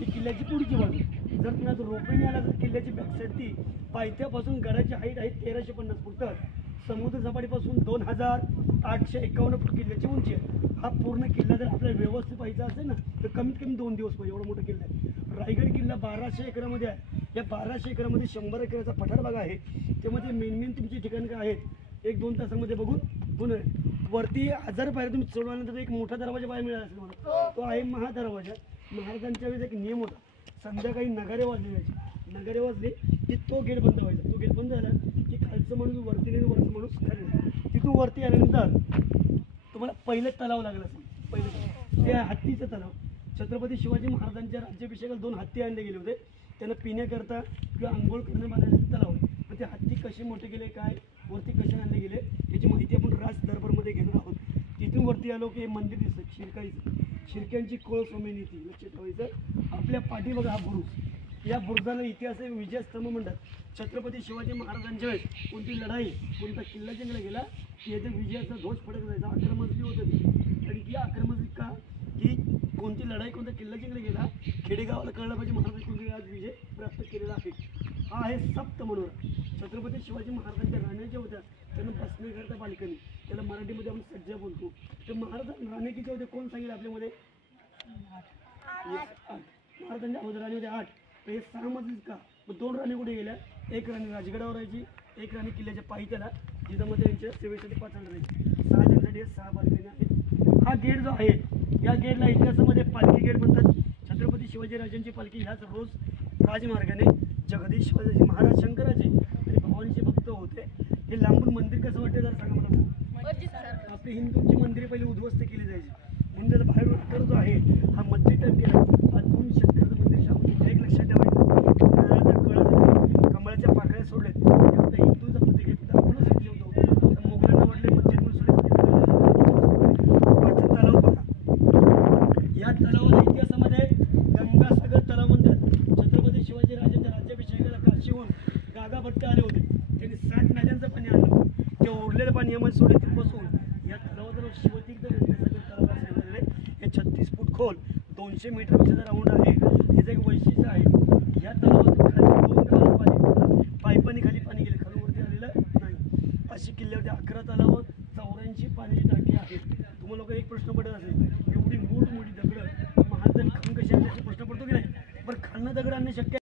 ही किल्ल्याची पुढची बाजू. जर तुम्ही आता रोपवेने आला तर किल्ल्याची बॅकसाईड ती पायथ्यापासून गडाची हाईट आहे 1350 फूट. तर समुद्र सपाटीपासून 2851 फूट किल्ल्याची उंची आहे. हा पूर्ण किल्ला जर आपल्याला व्यवस्थित पाहायचा असेल ना तर कमीत कमी 2 दिवस पाहिजे, एवढा मोठा किल्ला आहे. रायगड किल्ला 1200 एकरामध्ये आहे. या 1200 एकरामध्ये 100 एकराचा पठार भाग आहे. त्यामध्ये मेन तुमची ठिकाणं काय आहेत 1-2 तासामध्ये बघून पुन्हा वरती 1000 पायऱ्या तुम्ही चढवल्यानंतर एक मोठा दरवाजा पाहायला मिळाला असेल मला, तो आहे महादरवाजा. महाराजांच्या वेळेस एक नियम होता, संध्याकाळी नगारे वाजले जायचे. नगारे वाजले की तो गेट बंद व्हायचा. तो गेट बंद झाला की खालचं माणूस वरती नाही, वरचं माणूस खाली. तिथून वरती आल्यानंतर तुम्हाला पहिलं तलाव लागला असेल. पहिलं ते हत्तीचं तलाव. छत्रपती शिवाजी महाराजांच्या राज्याभिषेकाला 2 हत्ती आणले गेले होते. त्यांना पिण्याकरता किंवा आंघोळ करण्यात तलाव. पण ते हत्ती कसे मोठे गेले, काय वरती कसे आणले गेले याची माहिती आपण राज दरबारमध्ये घेणार आहोत. तिथून वरती आलो की मंदिर दिसतं शिरकाईचं. शिरक्यांची कोळ सोमेनी ती लक्ष ठेवायचं. आपल्या पाठी बघा हा बुरुज. या बुरुजाला इतिहास विजयस्तंभ म्हणतात. छत्रपती शिवाजी महाराजांच्या वेळेस कोणती लढाई, कोणता किल्ला जिंकला गेला की याच्या विजयाचा ध्वज फडक जायचा. 11 मजली होतं ती. आणि ती 11 मजली का की कोणती लढाई, कोणता किल्ला जिंकला गेला, खेडेगावाला कळलं पाहिजे महाराज कोणती आज विजय प्राप्त केलेला आहे. हा आहे सप्त मनोरा. छत्रपती शिवाजी महाराजांच्या राण्या ज्या होत्या त्यांना बसण्याकरता बाल्कनी, त्याला मराठीमध्ये आपण सज्जा बोलतो. तर महाराज राणे किती होते कोण सांगेल आपल्यामध्ये? 8. महाराजांच्या अगोदर राणे होते 8. तर हे 6 मजलीच का? मग 2 राणी कुठे गेल्या? एक राणी राजगडावर राहायची, एक राणी किल्ल्याच्या पायथ्याला जिथं त्यांच्या सेवेसाठी 5 राहायची. 6 त्यांच्यासाठी 6 बाल्कनी आहेत. हा गेट जो आहे या गेटला इतिहासामध्ये पालखी गेट म्हणतात. छत्रपती शिवाजी राजांची पालखी ह्याच रोज राजमार्गाने जगदीश शिवाजी महाराज शंकराचे आणि भवानीचे भक्त होते. हे लांबून मंदिर कसं वाटते जरा सांगा मला. आपली हिंदूंची मंदिरे पहिले उद्ध्वस्त केली जायची म्हणून त्याचा बाहेरून आकार जो आहे हा मस्जिद टाईप केला. अजून शंकराचं मंदिर शाबूत एक लक्षात ठेवायचं. नारळाचा कळस, कमळाच्या पाकळ्या सोडलेत हे आपल्या हिंदूंचा प्रतीक आहे. तिथं आपणच समजवतो. तर मोगलांना वाटले मस्जिद म्हणून तलाव बघा. या तलावाला इतिहासामध्ये गंगासागर तलाव म्हणतात. छत्रपती शिवाजी राजांच्या राज्याभिषेकाला काशीहून गागा भट्ट आले होते. त्यांनी 60 नद्यांचं पाणी आणलं. ते ओढलेलं पाणी यामध्ये सोडे बसून या तलावाचं शिवतीर्थ गंगासागर तलाव सांगितलेलं आहे. हे 36 फूट खोल 200 मीटरपेक्षा राऊंड आहे. याचं एक वैशिष्ट्य आहे, या तलावातून खाली 2 गावाला पाणी पाईपाने खाली पाणी गेले, खाली वरती आलेलं नाही. अशी किल्ल्यावरती 11 तलाव 84 पाण्याची टाकी आहेत. तुम्हाला लोक एक प्रश्न पडत असेल, एवढी मोठी दगडं महाराजांनी खाऊन कशी आणण्याचा प्रश्न पडतो की नाही? बरं, खाणं दगड आणणे शक्य